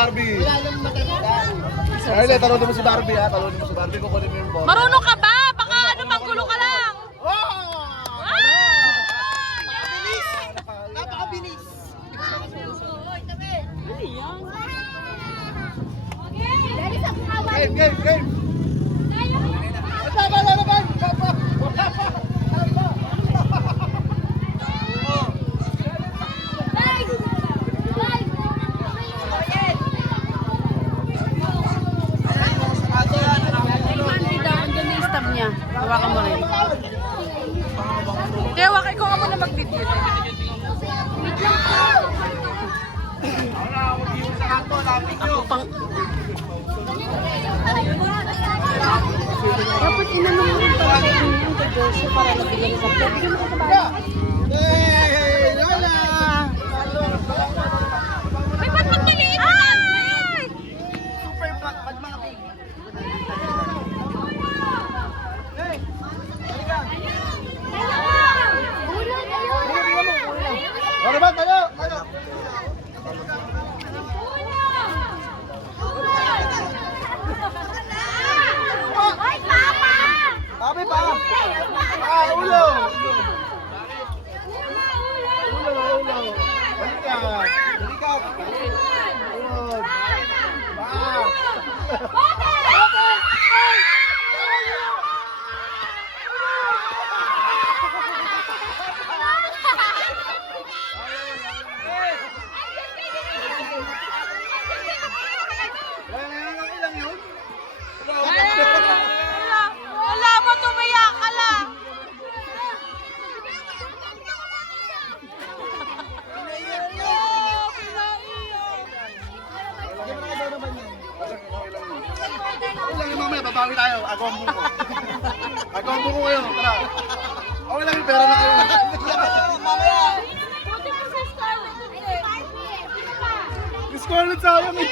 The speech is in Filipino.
Barbie. Ay, talunin mo si Barbie ha. Talunin mo si Barbie. Kukunin mo yung ball. Marunong ka ba? Baka ano, manggulo ka lang. Napakabilis! Game, game, game! Hawakan mo rin. Kaya hawakan ko nga muna mag-video. Ako pang... Dapat inanong mo rin para sa inyo yung kay para nabigyan sa pwede mo ka ba? Hey, Lola! May ba't magkiliit na lang? Super black, pagmalaki. Ano ba? Tayo! Tayo! Hoy, Papa! Papi pa! Ulo! Ulo! Halika! Halika! Ulo! Wala mo, tumaya ka lang. Mamaya, babawi tayo. Ako ang buko. Ako ang buko kayo. Tara. Okay lang yung pera na kayo. Mamaya. Buti mo sa Scarlett. Scarlett sayang eh.